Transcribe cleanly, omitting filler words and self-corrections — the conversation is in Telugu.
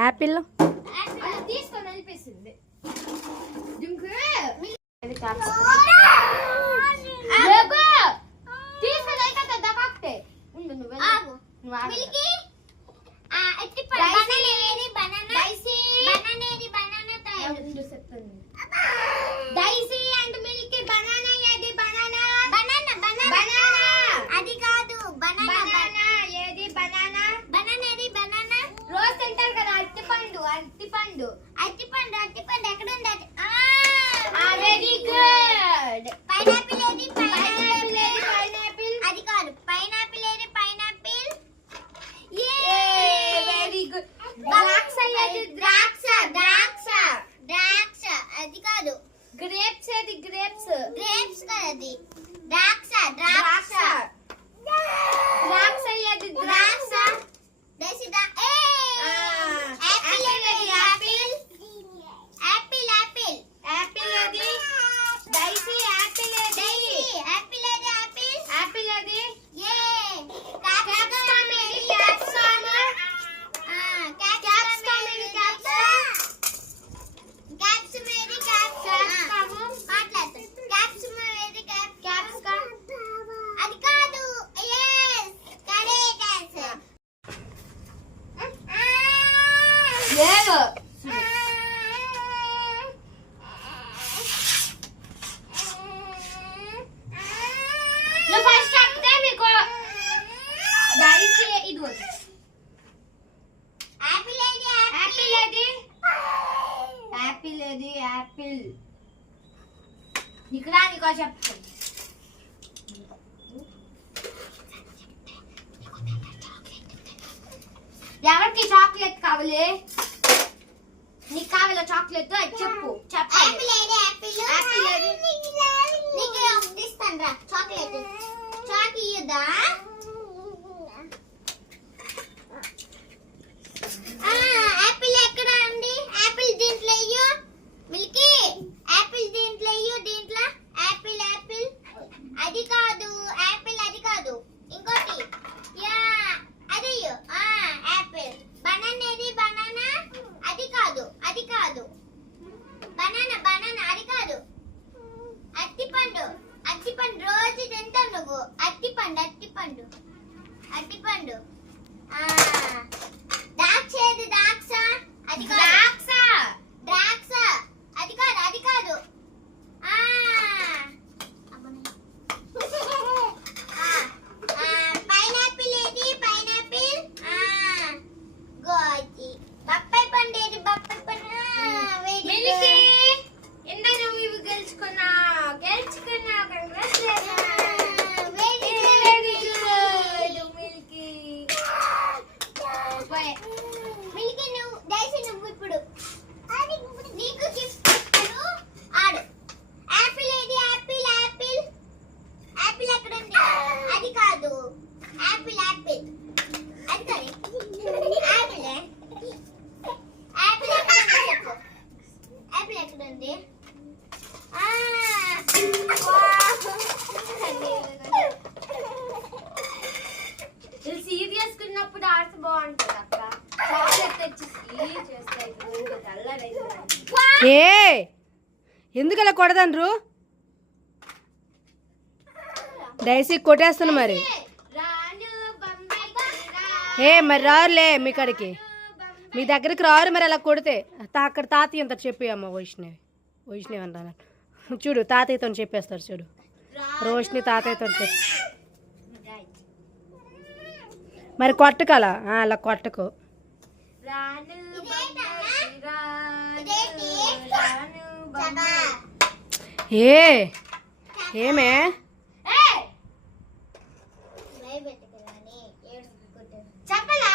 యాపిల్ తీసుకొని అనిపిస్తుంది. డైసీ అండ్ మిల్కీ బనానా ఏది బనానా బనానా బనానా అది కాదు బనానా ఏది బనానా బనానా ఏది బనానా రోజ్ తింటారు కదా అరటిపండు అరటిపండు అరటిపండు అరటిపండు ఎక్కడ ఉంది వెరీ గుడ్ పైనాపిల్ ఏది పైనాపిల్ ఏది పైనాపిల్ అది కాదు పైనాపిల్ ఏది పైనాపిల్ వెరీ గుడ్ ద్రాక్ష ఏది ద్రాక్ష ద్రాక్ష ద్రాక్ష అది కాదు గ్రేప్స్ ఏది గ్రేప్స్ గ్రేప్స్ కాదు ద్రాక్ష ద్రాక్ష ద్రాక్ష ఏది ద్రాక్ష దేశిదా యాపిల్ ఏది యాపిల్ యాపిల్ యాపిల్ యాపిల్ ఏది డైసీ యాపిల్ ఏది యాపిల్ ఏది యాపిల్ యాపిల్ ఏది క్యాప్సికమ్ ఏది క్యాప్సికమ్ క్యాప్సికమ్ ఏది క్యాప్సికమ్ క్యాప్సికమ్ ఏది క్యాప్సికమ్ మాట్లాడు క్యాప్సికమ్ ఏది క్యాప్సికమ్ అది కాదు yes కరెక్ట్ ఆన్సర్ లేదు నువ్వు ఫస్ట్ చెప్తే మీకు డైసీ ఇది వద్దు యాపిల్ ఏది యాపిల్ ఏది యాపిల్ ఏది యాపిల్ ఇక్కడ నీకో చెప్తాను ఎవరికి చాక్లెట్ కావాలి నీకు కావాలా చాక్లెట్ అది చెప్పు చెప్పాలి యాపిల్ ఏది నీకు ఇస్తాను రా చాక్లెట్ చాక్ ఇయ్యదా యాపిల్ ఎక్కడ అండి యాపిల్ దీంట్లో ఇయ్యు మిల్కీ యాపిల్ దీంట్లో ఇయ్యు దీంట్లో యాపిల్ యాపిల్ అది కాదు యాపిల్ అది కాదు ఇంకోటి యా అది ఇయ్యు యాపిల్ బనానా ఏది బనానా అది కాదు బనానా బనానా అది కాదు అరటిపండు అరటిపండు రోజు తింటావు నువ్వు అరటిపండు అరటిపండు అరటిపండు ద్రాక్ష ఏది ద్రాక్ష అది కాదు ద్రాక్ష ద్రాక్ష అది కాదు అది కాదు పైనాపిల్ ఏది పైనాపిల్ గోజి బొప్పాయి పండు ఏది బొప్పాయి పండు మిల్కీ ఇందా నువ్వు ఇవి గెలుచుకున్నావు వెరీ గుడ్ మిల్కీ మిల్కీ నువ్వు డైసీ నువ్వు ఇప్పుడు నీకు గిఫ్ట్ ఇస్తాను ఆడు యాపిల్ ఏది యాపిల్ యాపిల్ యాపిల్ ఎక్కడ ఉంది అది కాదు యాపిల్ యాపిల్ అది కాదు యాపిల్ యాపిల్ ఎక్కడ ఉంది చెప్పు యాపిల్ ఎక్కడ ఉంది సీరియస్ ఉన్నప్పుడు ఆర్ట్స్ బాగుంటుంది అక్క చాక్లెట్ తెచ్చి చేస్తాయి ఏ ఎందుకు అలా కొడదనరు డైసీ కొట్టేస్తాను మరి మరి రారులే మీ కాడికి మీ దగ్గరికి రారు మరి అలా కొడితే అక్కడ తాతయ్య అంత చెప్పి అమ్మ వైష్ణవి అంటాను చూడు తాతయ్యతో చెప్పేస్తారు చూడు రోషిని తాతయ్యతో చెప్పి మరి కొట్టకలా అలా కొట్టకు ఏమే చెప్పలా